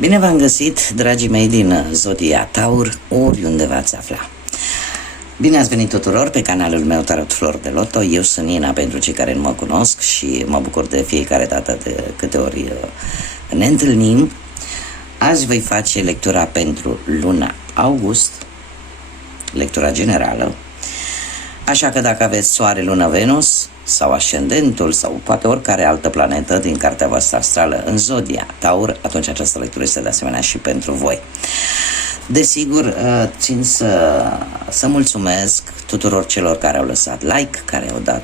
Bine v-am găsit, dragii mei din Zodia Taur, oriunde v-ați afla. Bine ați venit tuturor pe canalul meu Tarot Flori de Loto. Eu sunt Nina pentru cei care nu mă cunosc și mă bucur de fiecare dată de câte ori ne întâlnim. Azi voi face lectura pentru luna august, lectura generală. Așa că dacă aveți soare, lună, Venus sau ascendentul sau poate oricare altă planetă din cartea voastră astrală în Zodia Taur, atunci această lectură este de asemenea și pentru voi. Desigur, țin să mulțumesc tuturor celor care au lăsat like, care au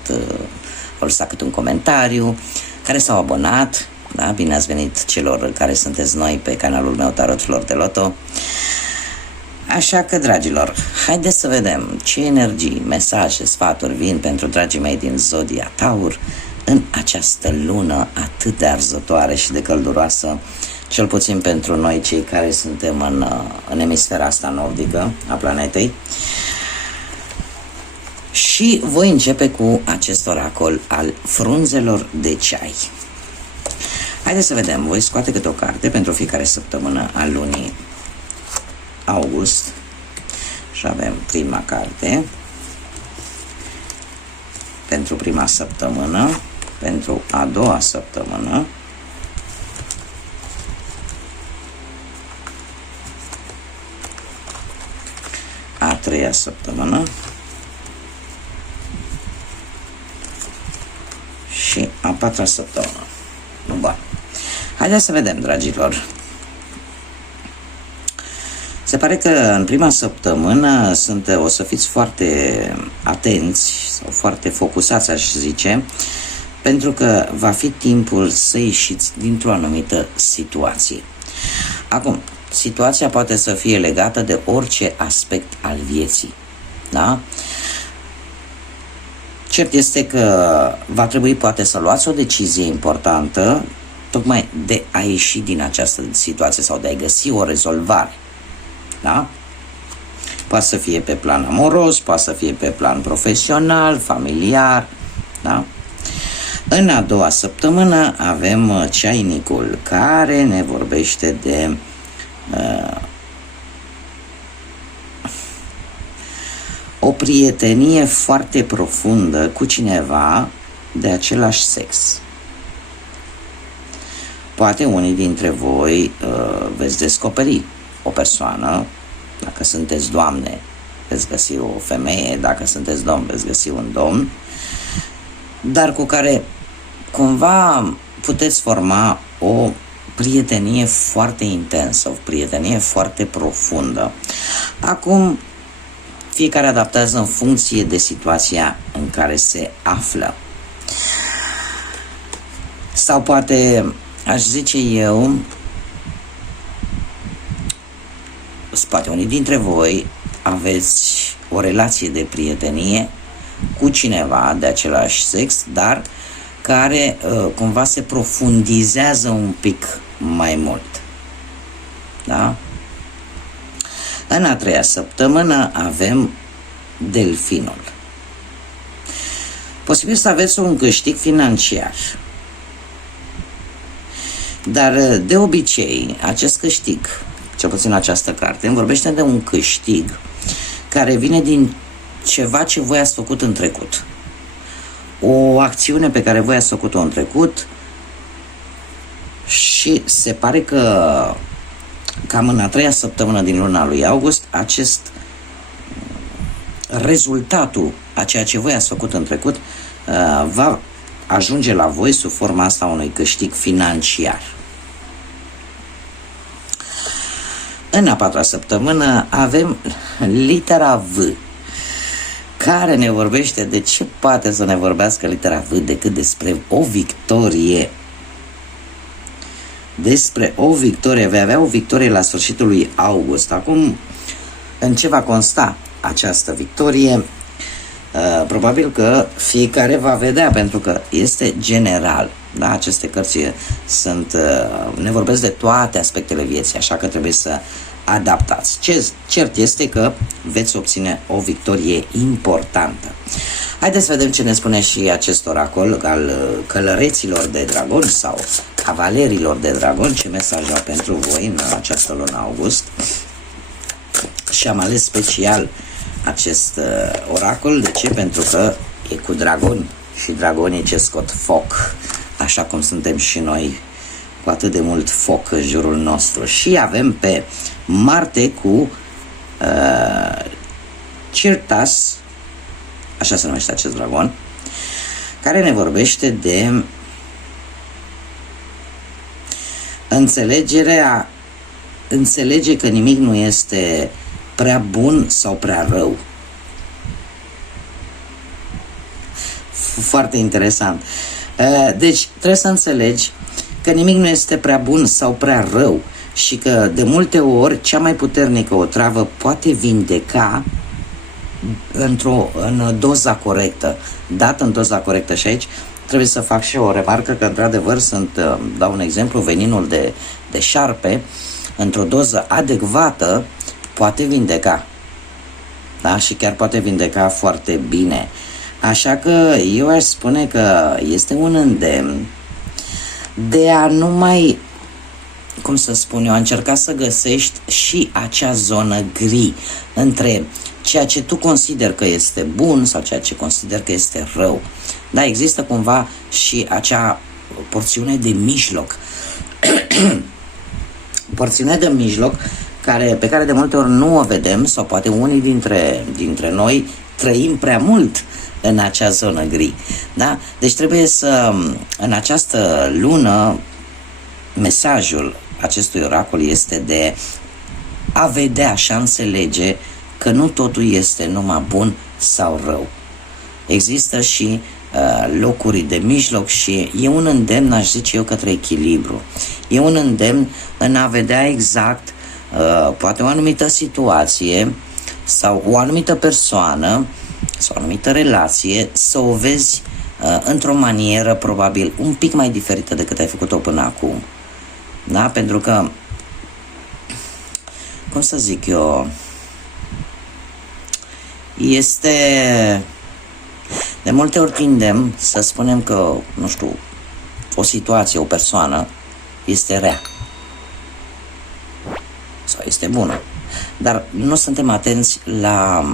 lăsat câte un comentariu, care s-au abonat. Da? Bine ați venit celor care sunteți noi pe canalul meu Tarot Flori de Loto. Așa că, dragilor, haideți să vedem ce energii, mesaje, sfaturi vin pentru dragii mei din Zodia Taur în această lună atât de arzătoare și de călduroasă, cel puțin pentru noi cei care suntem în emisfera asta nordică a planetei. Și voi începe cu acest oracol al frunzelor de ceai. Haideți să vedem, voi scoate câte o carte pentru fiecare săptămână a lunii august și avem prima carte pentru prima săptămână, pentru a doua săptămână, a treia săptămână și a patra săptămână. Bun. Haideți să vedem, dragilor. Se pare că în prima săptămână o să fiți foarte atenți sau foarte focusați, aș zice, pentru că va fi timpul să ieșiți dintr-o anumită situație. Acum, situația poate să fie legată de orice aspect al vieții. Da? Cert este că va trebui poate să luați o decizie importantă tocmai de a ieși din această situație sau de a găsi o rezolvare. Da? Poate să fie pe plan amoros, poate să fie pe plan profesional, familiar. Da? În a doua săptămână avem ceainicul, care ne vorbește de o prietenie foarte profundă cu cineva de același sex. Poate unii dintre voi veți descoperi o persoană, dacă sunteți doamne, veți găsi o femeie, dacă sunteți domn, veți găsi un domn, dar cu care cumva puteți forma o prietenie foarte intensă, o prietenie foarte profundă. Acum, fiecare adaptează în funcție de situația în care se află. Sau poate, aș zice eu, poate unii dintre voi aveți o relație de prietenie cu cineva de același sex, dar care cumva se profundizează un pic mai mult. Da? În a treia săptămână avem delfinul. Posibil să aveți un câștig financiar. Dar de obicei, acest câștig, cel puțin această carte, îmi vorbește de un câștig care vine din ceva ce voi ați făcut în trecut. O acțiune pe care voi ați făcut-o în trecut și se pare că cam în a treia săptămână din luna lui august, rezultatul a ceea ce voi ați făcut în trecut va ajunge la voi sub forma asta unui câștig financiar. În a patra săptămână avem litera V, care ne vorbește de ce poate să ne vorbească litera V decât despre o victorie. Despre o victorie, vei avea o victorie la sfârșitul lui august. Acum, în ce va consta această victorie? Probabil că fiecare va vedea, pentru că este general. Da? Aceste cărți ne vorbesc de toate aspectele vieții, așa că trebuie să adaptați. Cert este că veți obține o victorie importantă. Haideți să vedem ce ne spune și acest oracol al călăreților de dragoni sau cavalerilor de dragon, ce mesaj au pentru voi în această lună august. Și am ales special acest oracol. De ce? Pentru că e cu dragoni și dragonii ce scot foc, așa cum suntem și noi, cu atât de mult foc în jurul nostru. Și avem pe Marte cu Cirtas, așa se numește acest dragon, care ne vorbește de înțelege că nimic nu este prea bun sau prea rău. Foarte interesant. Deci trebuie să înțelegi că nimic nu este prea bun sau prea rău și că de multe ori cea mai puternică otravă poate vindeca în doza corectă, dată în doza corectă. Și aici trebuie să fac și eu o remarcă că într-adevăr dau un exemplu, veninul de șarpe într-o doză adecvată poate vindeca, da? Și chiar poate vindeca foarte bine. Așa că eu aș spune că este un îndemn de a nu mai, cum să spun eu, a încerca să găsești și acea zonă gri între ceea ce tu consideri că este bun sau ceea ce consideri că este rău. Da, există cumva și acea porțiune de mijloc. Porțiune de mijloc pe care de multe ori nu o vedem, sau poate unii dintre noi trăim prea mult în acea zonă gri. Da? Deci trebuie să, în această lună, mesajul acestui oracol este de a vedea și a înțelege că nu totul este numai bun sau rău. Există și locuri de mijloc și e un îndemn, aș zice eu, către echilibru. E un îndemn în a vedea exact poate o anumită situație sau o anumită persoană sau o anumită relație, să o vezi într-o manieră probabil un pic mai diferită decât ai făcut-o până acum. Da? Pentru că, cum să zic eu, de multe ori tindem să spunem că, nu știu, o situație, o persoană este rea sau este bună, dar nu suntem atenți la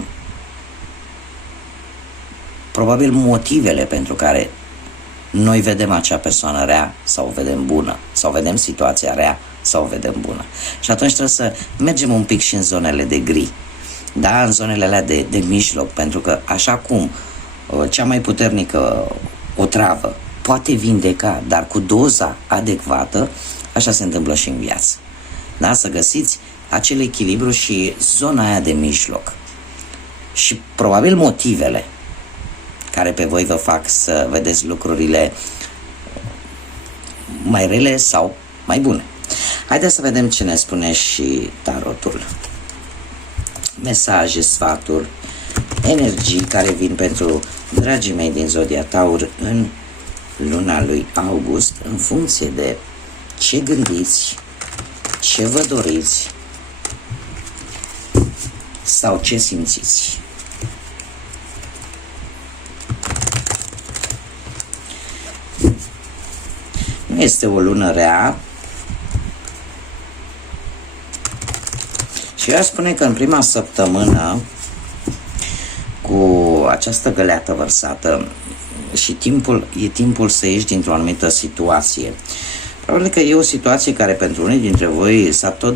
probabil motivele pentru care noi vedem acea persoană rea sau o vedem bună, sau vedem situația rea sau o vedem bună. Și atunci trebuie să mergem un pic și în zonele de gri, da? În zonele alea de mijloc, pentru că așa cum cea mai puternică otravă poate vindeca, dar cu doza adecvată, așa se întâmplă și în viață. Da? Să găsiți acel echilibru și zona aia de mijloc. Și probabil motivele care pe voi vă fac să vedeți lucrurile mai rele sau mai bune. Haideți să vedem ce ne spune și tarotul. Mesaje, sfaturi, energii care vin pentru dragii mei din Zodia Taur în luna lui august, în funcție de ce gândiți, ce vă doriți sau ce simțiți. Nu este o lună rea și eu aș spune că în prima săptămână, cu această găleată vărsată și e timpul să ieși dintr-o anumită situație. Probabil că e o situație care pentru unii dintre voi s-a tot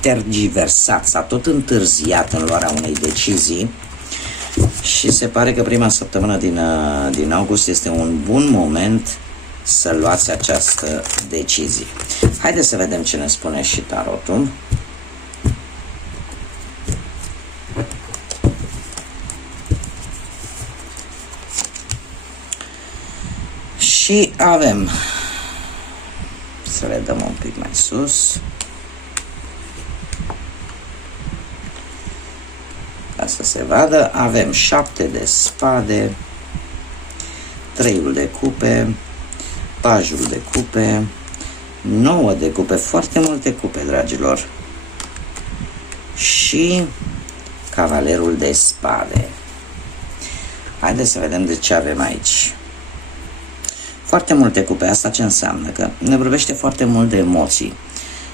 tergiversat, s-a tot întârziat în luarea unei decizii și se pare că prima săptămână din august este un bun moment să luați această decizie. Haideți să vedem ce ne spune și tarotul. Și avem, să le dăm un pic mai sus, ca să se vadă, avem 7 de spade, 3-ul de cupe, pajul de cupe, 9 de cupe, foarte multe cupe, dragilor, și cavalerul de spade. Haideți să vedem de ce avem aici. Foarte multe cupe. Asta ce înseamnă? Că ne vorbește foarte mult de emoții.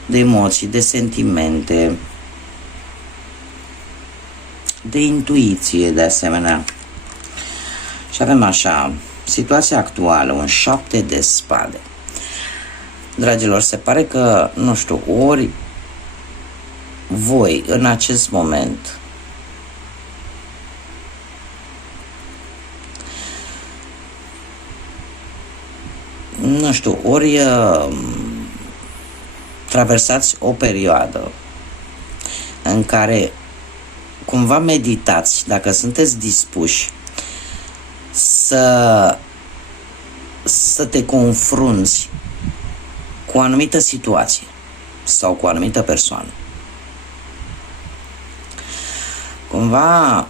De emoții, de sentimente, de intuiție, de asemenea. Și avem așa, situația actuală, un 7 de spade. Dragilor, se pare că, nu știu, ori voi, în acest moment, nu știu, ori traversați o perioadă în care cumva meditați, dacă sunteți dispuși să te confrunți cu o anumită situație sau cu o anumită persoană. Cumva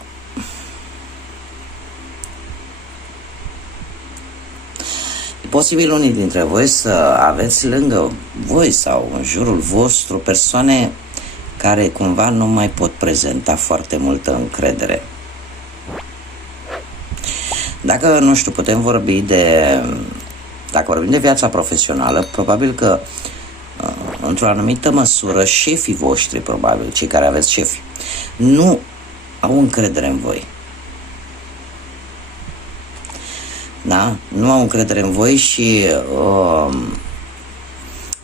e posibil unii dintre voi să aveți lângă voi sau în jurul vostru persoane care cumva nu mai pot prezenta foarte multă încredere. Dacă, nu știu, dacă vorbim de viața profesională, probabil că într-o anumită măsură șefii voștri, probabil, cei care aveți șefi, nu au încredere în voi. Da? Nu au încredere în voi și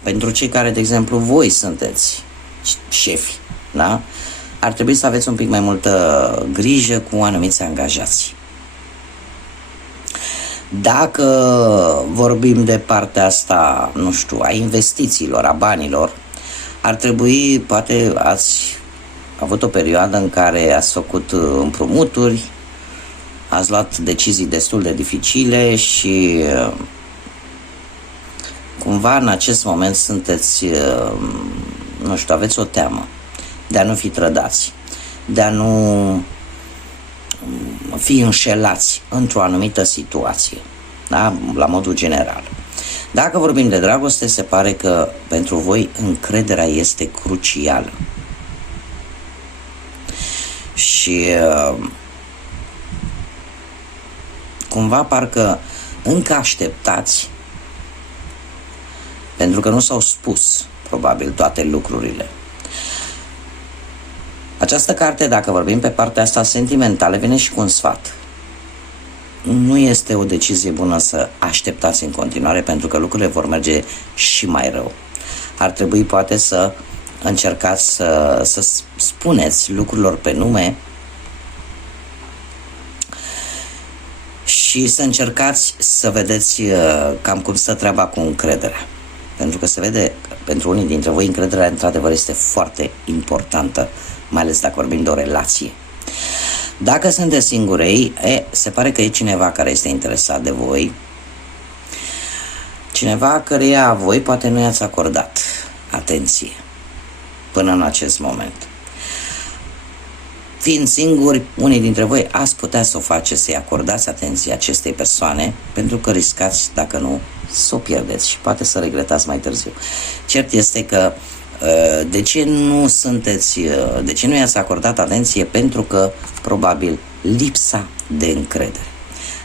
pentru cei care, de exemplu, voi sunteți șefi, da? Ar trebui să aveți un pic mai multă grijă cu anumiți angajați. Dacă vorbim de partea asta, nu știu, a investițiilor, a banilor, ar trebui, poate ați avut o perioadă în care ați făcut împrumuturi, ați luat decizii destul de dificile și cumva în acest moment sunteți, nu știu, aveți o teamă de a nu fi trădați, de a nu fi înșelați într-o anumită situație, da? La modul general. Dacă vorbim de dragoste, se pare că pentru voi încrederea este crucială. Și cumva parcă încă așteptați, pentru că nu s-au spus probabil toate lucrurile. Această carte, dacă vorbim pe partea asta sentimentală, vine și cu un sfat. Nu este o decizie bună să așteptați în continuare, pentru că lucrurile vor merge și mai rău. Ar trebui poate să încercați să spuneți lucrurilor pe nume și să încercați să vedeți cam cum stă treaba cu încrederea. Pentru că se vede, pentru unii dintre voi, încrederea într-adevăr este foarte importantă, mai ales dacă vorbim de o relație. Dacă sunteți singurei, se pare că e cineva care este interesat de voi, cineva căreia voi poate nu i-ați acordat atenție până în acest moment. Fiind singuri, unii dintre voi ați putea să o faceți, să-i acordați atenție acestei persoane, pentru că riscați, dacă nu, să o pierdeți și poate să regretați mai târziu. Cert este că de ce nu i-ați acordat atenție? Pentru că probabil lipsa de încredere.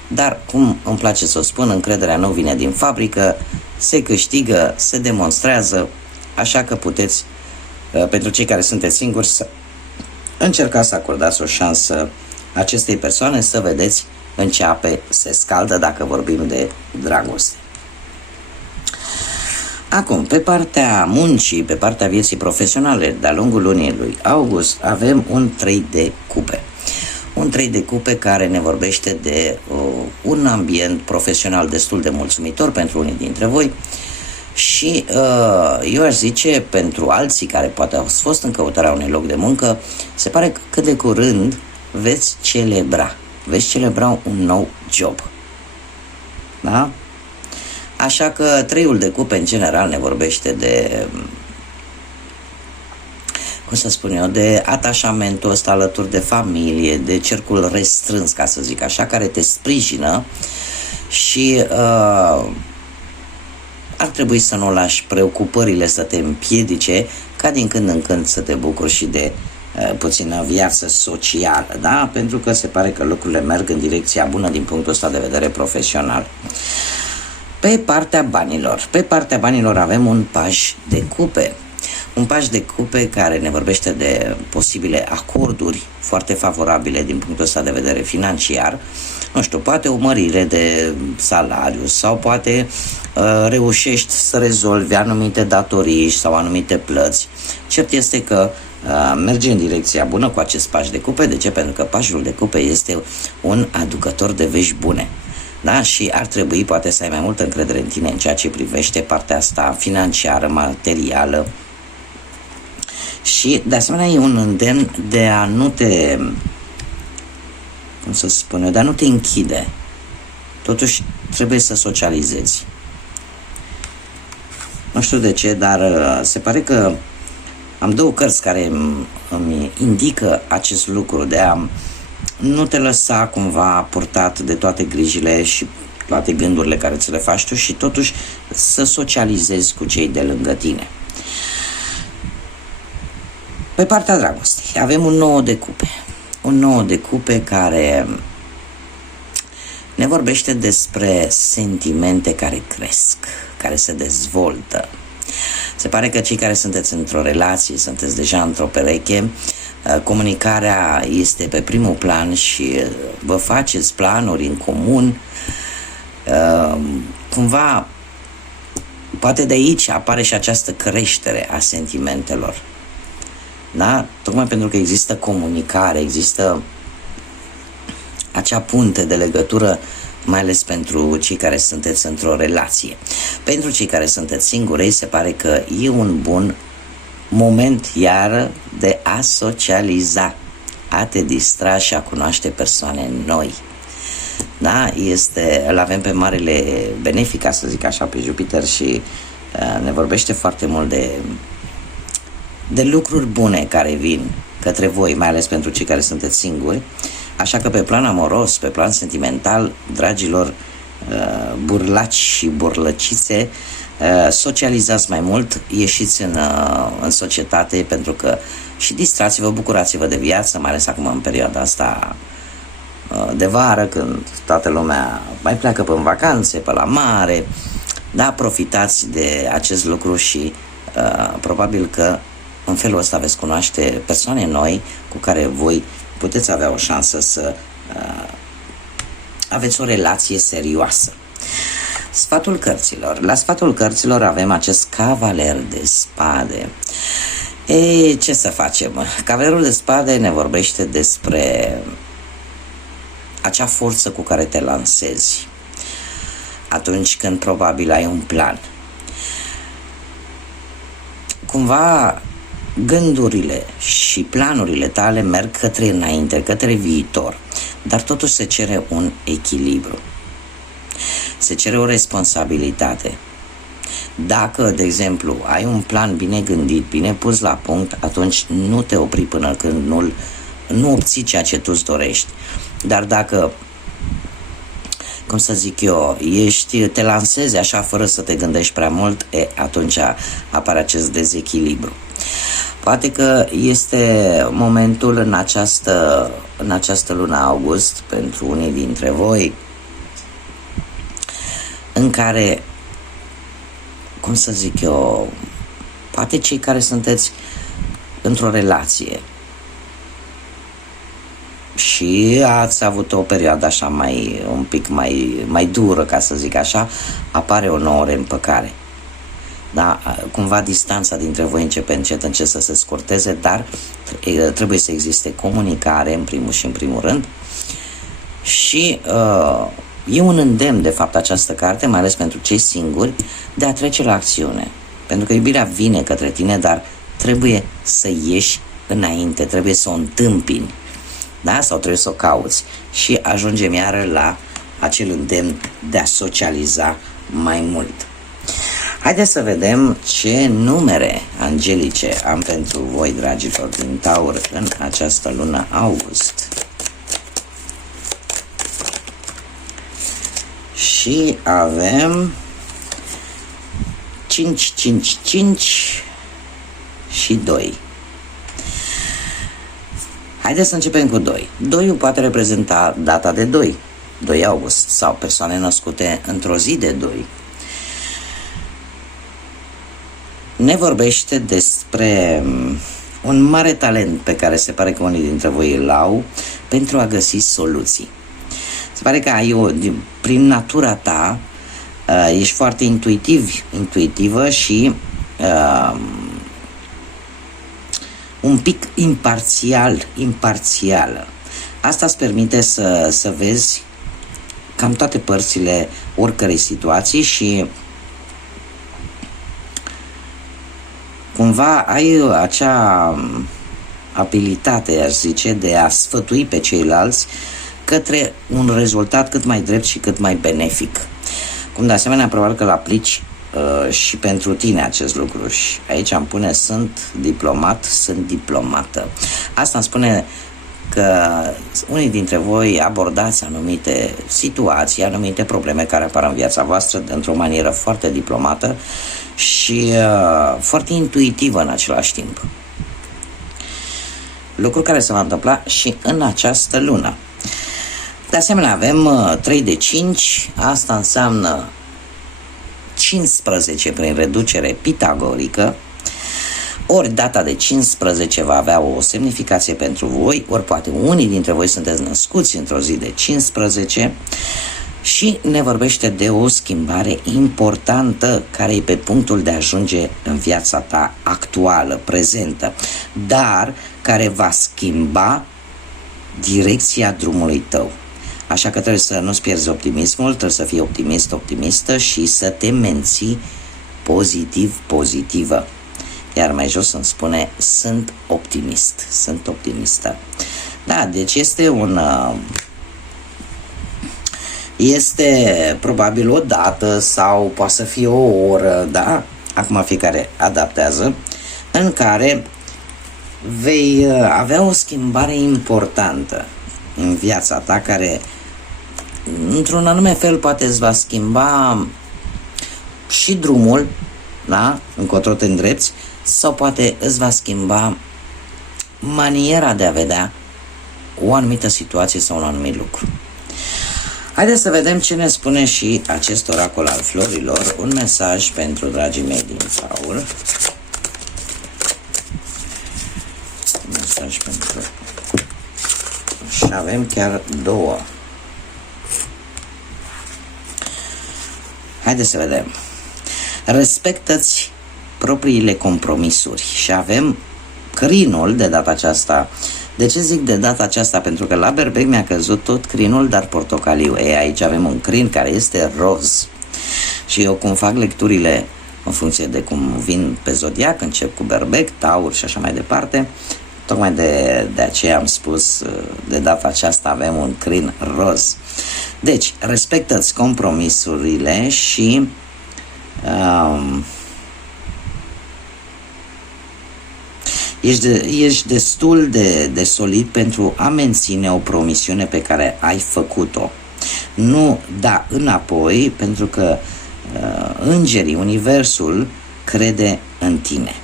Dar, cum îmi place să o spun, încrederea nu vine din fabrică, se câștigă, se demonstrează, așa că puteți, pentru cei care sunteți singuri, să încercați să acordați o șansă acestei persoane, să vedeți în ce ape se scaldă, dacă vorbim de dragoste. Acum, pe partea muncii, pe partea vieții profesionale, de-a lungul lunii lui august, avem un 3 de cupe. Un 3 de cupe care ne vorbește de un ambient profesional destul de mulțumitor pentru unii dintre voi și eu aș zice, pentru alții care poate au fost în căutarea unui loc de muncă, se pare că de curând veți celebra un nou job. Da? Așa că 3-ul de cupe în general ne vorbește de, cum să spun eu, de atașamentul ăsta alături de familie, de cercul restrâns, ca să zic așa, care te sprijină și ar trebui să nu lași preocupările să te împiedice, ca din când în când să te bucuri și de puțină viață socială, da? Pentru că se pare că lucrurile merg în direcția bună din punctul ăsta de vedere profesional. Pe partea banilor. Pe partea banilor avem un paj de cupe. Un paj de cupe care ne vorbește de posibile acorduri foarte favorabile din punctul ăsta de vedere financiar. Nu știu, poate o mărire de salariu sau poate reușești să rezolvi anumite datorii sau anumite plăți. Cert este că merge în direcția bună cu acest paj de cupe. De ce? Pentru că pajul de cupe este un aducător de vești bune. Da? Și ar trebui poate să ai mai multă încredere în tine în ceea ce privește partea asta financiară, materială. Și de asemenea e un îndemn de a nu te, cum să spun eu, de a nu te închide. Totuși trebuie să socializezi. Nu știu de ce, dar se pare că am două cărți care îmi indică acest lucru, de a nu te lăsa cumva purtat de toate grijile și toate gândurile care ți le faci tu și totuși să socializezi cu cei de lângă tine. Pe partea dragostei avem un 9 de cupe. Un 9 de cupe care ne vorbește despre sentimente care cresc, care se dezvoltă. Se pare că cei care sunteți într-o relație, sunteți deja într-o pereche, comunicarea este pe primul plan și vă faceți planuri în comun. Cumva, poate de aici apare și această creștere a sentimentelor. Da? Tocmai pentru că există comunicare, există acea punte de legătură, mai ales pentru cei care sunteți într-o relație. Pentru cei care sunteți singuri, se pare că e un bun moment iară de a socializa, a te distra și a cunoaște persoane noi. Da? Îl avem pe marele benefic, să zic așa, pe Jupiter și ne vorbește foarte mult de lucruri bune care vin către voi, mai ales pentru cei care sunteți singuri. Așa că pe plan amoros, pe plan sentimental, dragilor burlaci și burlăcițe, socializați mai mult, ieșiți în societate, pentru că și distrați-vă, bucurați-vă de viață, mai ales acum în perioada asta de vară, când toată lumea mai pleacă pe vacanțe, pe la mare. Da, profitați de acest lucru și probabil că în felul ăsta veți cunoaște persoane noi cu care voi puteți avea o șansă să aveți o relație serioasă. Sfatul cărților. La sfatul cărților avem acest cavaler de spade. Ei, ce să facem? Cavalerul de spade ne vorbește despre acea forță cu care te lansezi atunci când probabil ai un plan. Cumva gândurile și planurile tale merg către înainte, către viitor, dar totuși se cere un echilibru. Se cere o responsabilitate. Dacă, de exemplu, ai un plan bine gândit, bine pus la punct, atunci nu te opri până când nu obții ceea ce tu îți dorești. Dar dacă, cum să zic eu, te lansezi așa fără să te gândești prea mult, atunci apare acest dezechilibru. Poate că este momentul în această lună august pentru unii dintre voi în care, cum să zic eu, poate cei care sunteți într-o relație și ați avut o perioadă așa un pic mai dură, ca să zic așa, apare o nouă reîmpăcare. Da? Cumva distanța dintre voi începe încet să se scurteze, dar trebuie să existe comunicare în primul rând și e un îndemn, de fapt, această carte, mai ales pentru cei singuri, de a trece la acțiune. Pentru că iubirea vine către tine, dar trebuie să ieși înainte, trebuie să o întâmpini, da? Sau trebuie să o cauți. Și ajungem iară la acel îndemn de a socializa mai mult. Haideți să vedem ce numere angelice am pentru voi, dragilor din Taur, în această lună august. Și avem 5, 5, 5 și 2. Haideți să începem cu 2. 2-ul poate reprezenta data de 2 august, sau persoane născute într-o zi de 2. ne vorbește despre un mare talent pe care se pare că unii dintre voi îl au pentru a găsi soluții. Se pare că prin natura ta ești foarte intuitivă și un pic imparțială. Asta îți permite să vezi cam toate părțile oricărei situații și cumva ai acea abilitate, aș zice, de a sfătui pe ceilalți către un rezultat cât mai drept și cât mai benefic. Cum de asemenea probabil că îl aplici și pentru tine acest lucru. Și aici îmi pune sunt diplomat, sunt diplomată. Asta îmi spune că unii dintre voi abordați anumite situații, anumite probleme care apar în viața voastră într-o manieră foarte diplomată și foarte intuitivă în același timp. Lucru care se va întâmpla și în această lună. De asemenea, avem 3 de 5, asta înseamnă 15 prin reducere pitagorică, ori data de 15 va avea o semnificație pentru voi, ori poate unii dintre voi sunteți născuți într-o zi de 15 și ne vorbește de o schimbare importantă care e pe punctul de a ajunge în viața ta actuală, prezentă, dar care va schimba direcția drumului tău. Așa că trebuie să nu-ți pierzi optimismul, trebuie să fii optimistă și să te menții pozitivă. Iar mai jos îmi spune, sunt optimistă. Da, deci este probabil o dată sau poate să fie o oră, da? Acum fiecare adaptează, în care vei avea o schimbare importantă în viața ta care într-un anume fel poate îți va schimba și drumul, da? Încotro te îndrepți, sau poate îți va schimba maniera de a vedea o anumită situație sau un anumit lucru. Haideți să vedem ce ne spune și acest oracol al florilor, un mesaj pentru dragii mei din Taur. Mesaj pentru... Și avem chiar două. Haideți să vedem. Respectă-ți propriile compromisuri și avem crinul de data aceasta. De ce zic de data aceasta? Pentru că la berbec mi-a căzut tot crinul, dar portocaliu. Aici avem un crin care este roz. Și eu cum fac lecturile în funcție de cum vin pe zodiac, încep cu berbec, taur și așa mai departe, tocmai de aceea am spus de data aceasta avem un crin roz. Deci, respectă-ți compromisurile și ești destul de solid pentru a menține o promisiune pe care ai făcut-o. Nu da înapoi, pentru că îngerii, universul crede în tine.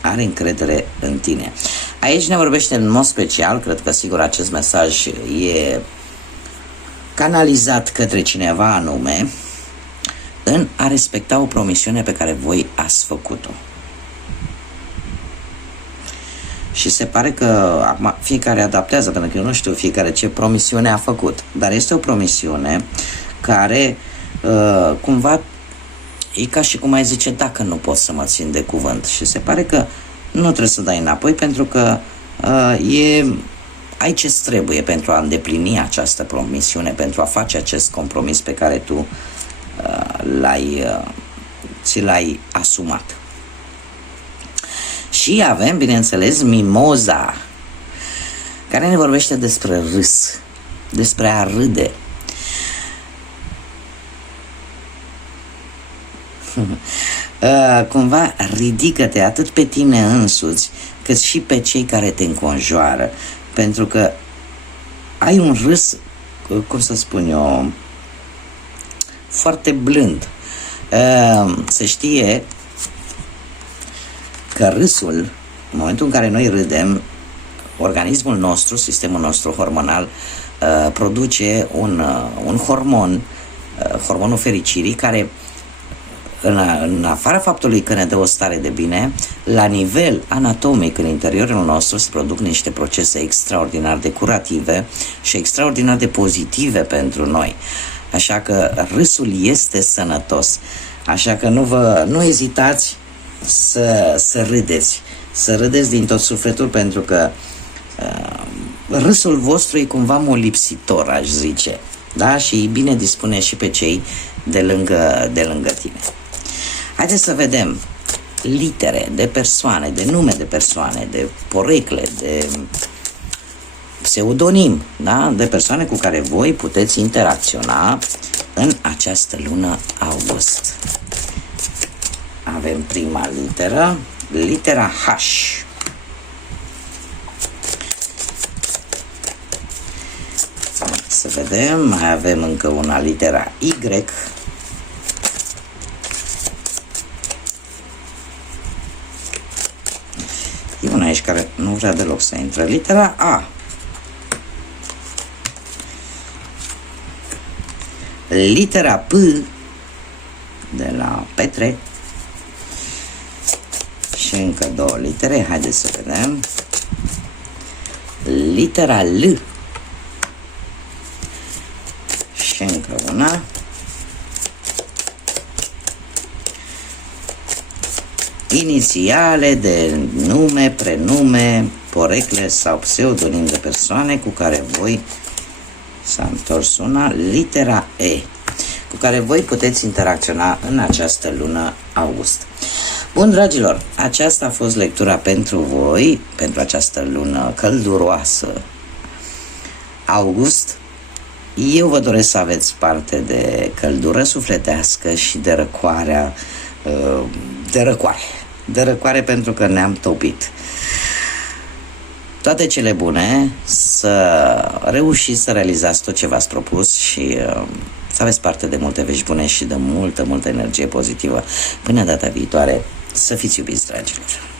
Are încredere în tine. Aici ne vorbește în mod special, cred că sigur acest mesaj e canalizat către cineva anume, în a respecta o promisiune pe care voi ați făcut-o. Și se pare că acum fiecare adaptează, pentru că eu nu știu fiecare ce promisiune a făcut, dar este o promisiune care cumva e ca și cum ai zice, dacă nu pot să mă țin de cuvânt. Și se pare că nu trebuie să dai înapoi, pentru că ai ce trebuie pentru a îndeplini această promisiune, pentru a face acest compromis pe care tu ți l-ai asumat. Și avem, bineînțeles, mimoza, care ne vorbește despre râs, despre a râde. Cumva ridică-te atât pe tine însuți, cât și pe cei care te înconjoară, pentru că ai un râs, cum să spun eu, foarte blând. Se știe că râsul, în momentul în care noi râdem, organismul nostru, sistemul nostru hormonal, produce un hormon, hormonul fericirii, care în afara faptului că ne dă o stare de bine, la nivel anatomic în interiorul nostru se produc niște procese extraordinar de curative și extraordinar de pozitive pentru noi. Așa că râsul este sănătos. Așa că nu ezitați să râdeți. Să râdeți din tot sufletul, pentru că râsul vostru e cumva molipsitor, aș zice. Da? Și bine dispune și pe cei de lângă tine. Haideți să vedem litere de persoane, de nume de persoane, de porecle, de pseudonim, da? De persoane cu care voi puteți interacționa în această lună august. Avem prima literă, litera H. Să vedem, mai avem încă una, litera Y. E una aici care nu vrea deloc să intre. Litera A. Litera P de la Petre. Și încă două litere. Haideți să vedem. Litera L. Și încă una. Inițiale de nume, prenume, porecle sau pseudonim de persoane cu care voi, s-a întors una, litera E, cu care voi puteți interacționa în această lună august. Bun, dragilor, aceasta a fost lectura pentru voi, pentru această lună călduroasă august. Eu vă doresc să aveți parte de căldură sufletească și de răcoare, de răcoare pentru că ne-am topit. Toate cele bune, să reușiți să realizați tot ce v-ați propus și să aveți parte de multe vești bune și de multă energie pozitivă. Până data viitoare, să fiți iubiți, dragilor!